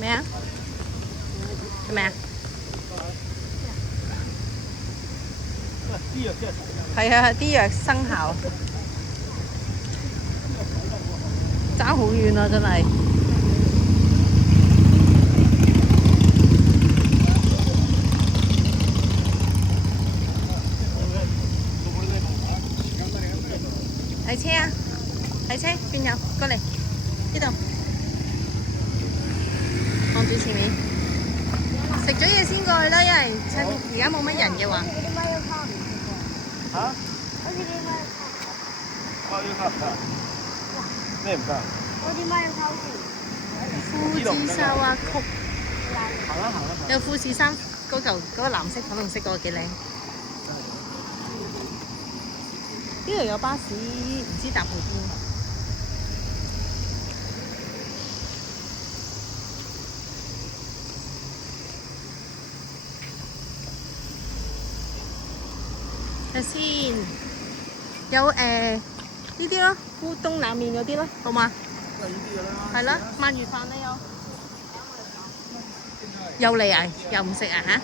咩啊？做咩啊？係啊，啲藥生效，爭好遠啊！真係。睇車啊！睇車，邊有？過嚟呢度，望住前面。食咗嘢先過去啦，因為趁而家冇乜人嘅話。嚇？貓要卡唔卡？咩唔卡？富士沙灣曲，行啦行啦行。有富士山嗰嚿嗰個藍色粉紅色嗰個幾靚。呢度有巴士，唔知搭去邊。睇先，有呢啲咯，烏冬冷麵嗰啲咯，好嘛？都係呢啲㗎啦。係啦，鰻魚飯咧又嚟啊，又唔食啊嚇？